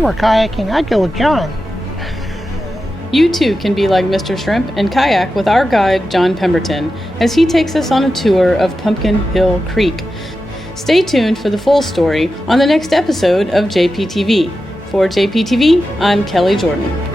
I were kayaking, I'd go with John. You too can be like Mr. Shrimp and kayak with our guide, John Pemberton, as he takes us on a tour of Pumpkin Hill Creek. Stay tuned for the full story on the next episode of JPTV. For JPTV, I'm Kelly Jordan.